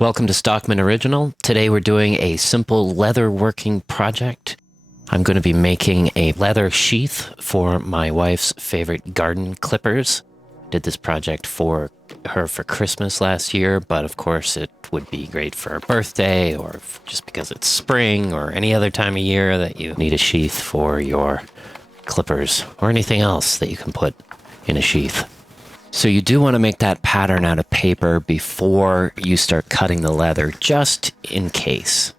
Welcome to Stockman Original. Today we're doing a simple leather working project. I'm going to be making a leather sheath for my wife's favorite garden clippers. Did this project for her for Christmas last year, but of course it would be great for her birthday or just because it's spring or any other time of year that you need a sheath for your clippers or anything else that you can put in a sheath. So you do want to make that pattern out of paper before you start cutting the leather, just in case.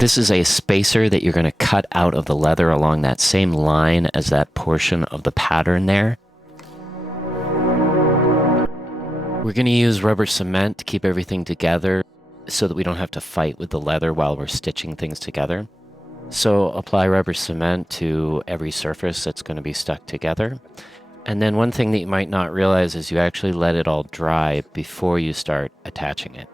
This is a spacer that you're going to cut out of the leather along that same line as that portion of the pattern there. We're going to use rubber cement to keep everything together so that we don't have to fight with the leather while we're stitching things together. So apply rubber cement to every surface that's going to be stuck together. And then one thing that you might not realize is you actually let it all dry before you start attaching it.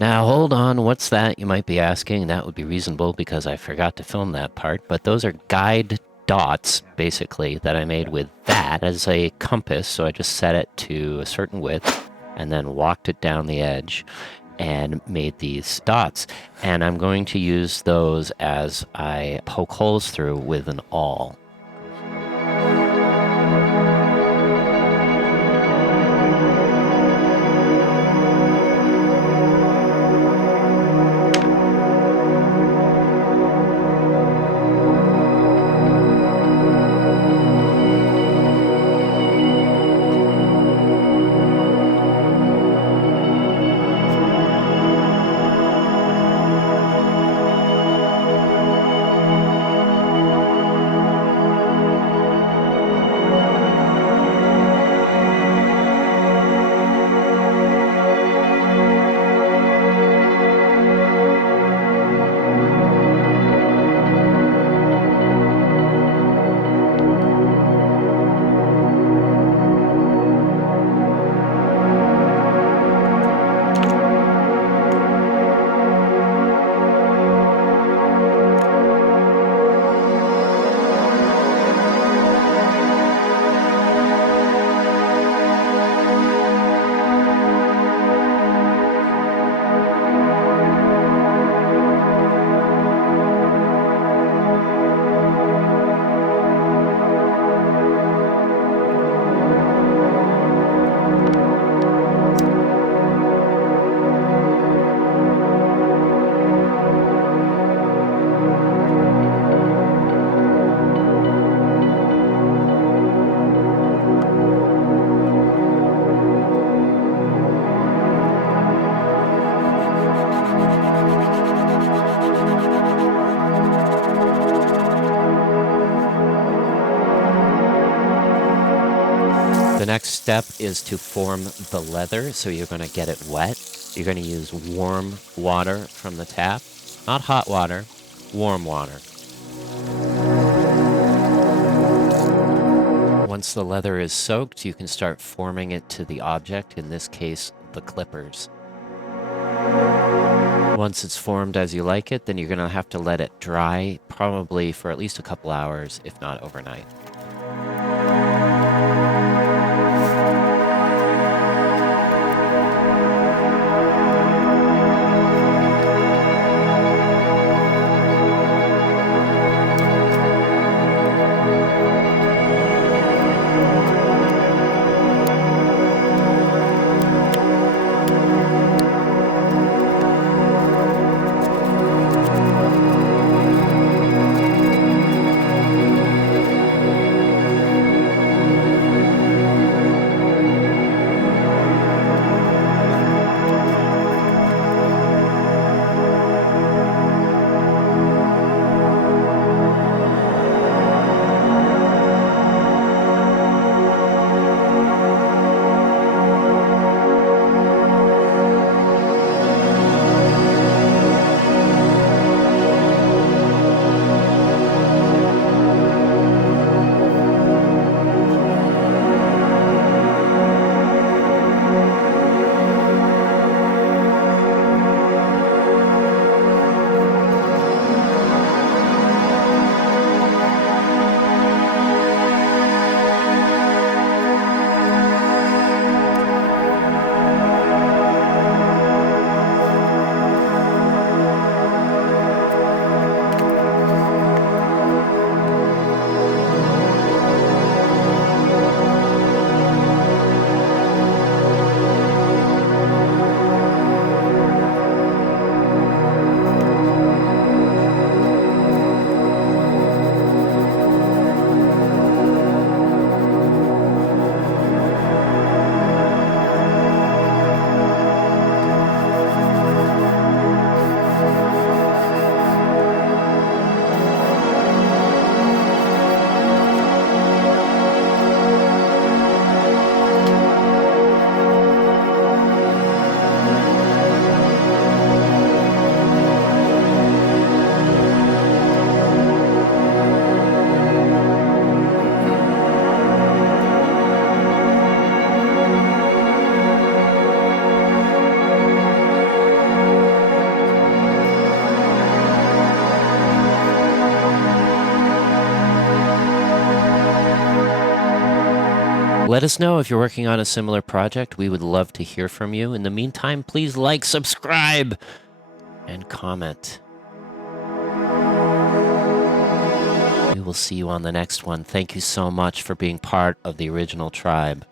Now, hold on, what's that? You might be asking. That would be reasonable because I forgot to film that part, but those are guide dots, basically, that I made with that as a compass. So I just set it to a certain width and then walked it down the edge and made these dots. And I'm going to use those as I poke holes through with an awl. The next step is to form the leather, so you're going to get it wet. You're going to use warm water from the tap, not hot water, warm water. Once the leather is soaked, you can start forming it to the object, in this case, the clippers. Once it's formed as you like it, then you're going to have to let it dry, probably for at least a couple hours, if not overnight. Let us know if you're working on a similar project. We would love to hear from you. In the meantime, please like, subscribe, and comment. We will see you on the next one. Thank you so much for being part of the original tribe.